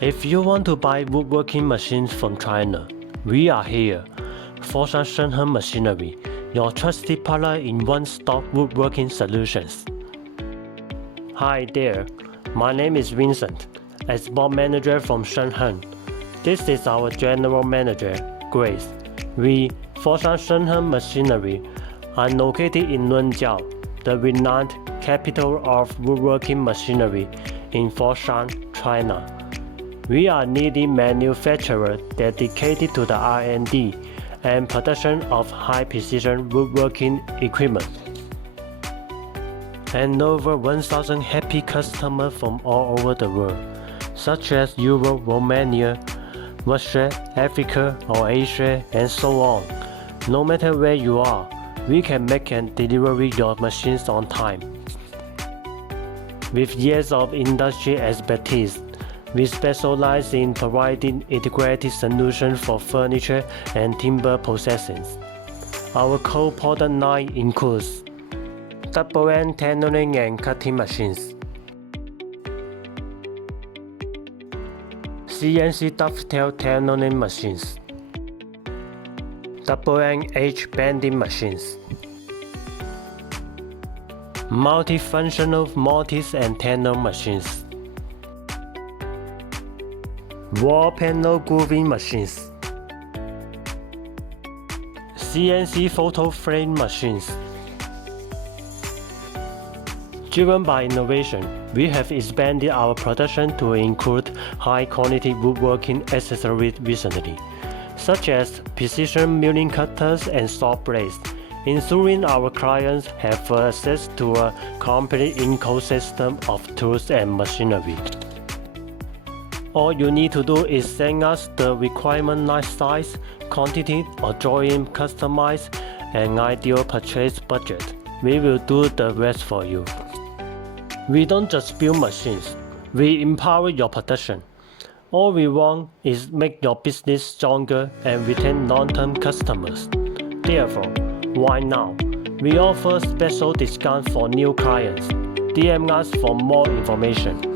If you want to buy woodworking machines from China, we are here. Foshan Shenghen Machinery, your trusted partner in one-stop woodworking solutions. Hi there, my name is Vincent, export manager from Shenzhen. This is our general manager, Grace. We, Foshan Shenghen Machinery, are located in Lunjiao, the renowned capital of woodworking machinery in Foshan, China. We are a leading manufacturer dedicated to the R&D and production of high-precision woodworking equipment. And over 1,000 happy customers from all over the world, such as Europe, Romania, Russia, Africa, or Asia, and so on. No matter where you are, we can make and deliver your machines on time. With years of industry expertise, we specialize in providing integrated solutions for furniture and timber processing. Our core product line includes double end tailoring and cutting machines, CNC dovetail tailoring machines, double end edge bending machines, multifunctional mortise and tenon machines, wall panel grooving machines, CNC photo frame machines. Driven by innovation, we have expanded our production to include high-quality woodworking accessories recently, such as precision milling cutters and saw blades, ensuring our clients have access to a complete ecosystem of tools and machinery. All you need to do is send us the requirement like size, quantity, or drawing customized and ideal purchase budget. We will do the rest for you. We don't just build machines, we empower your production. All we want is make your business stronger and retain long-term customers. Therefore, why now? We offer special discounts for new clients. DM us for more information.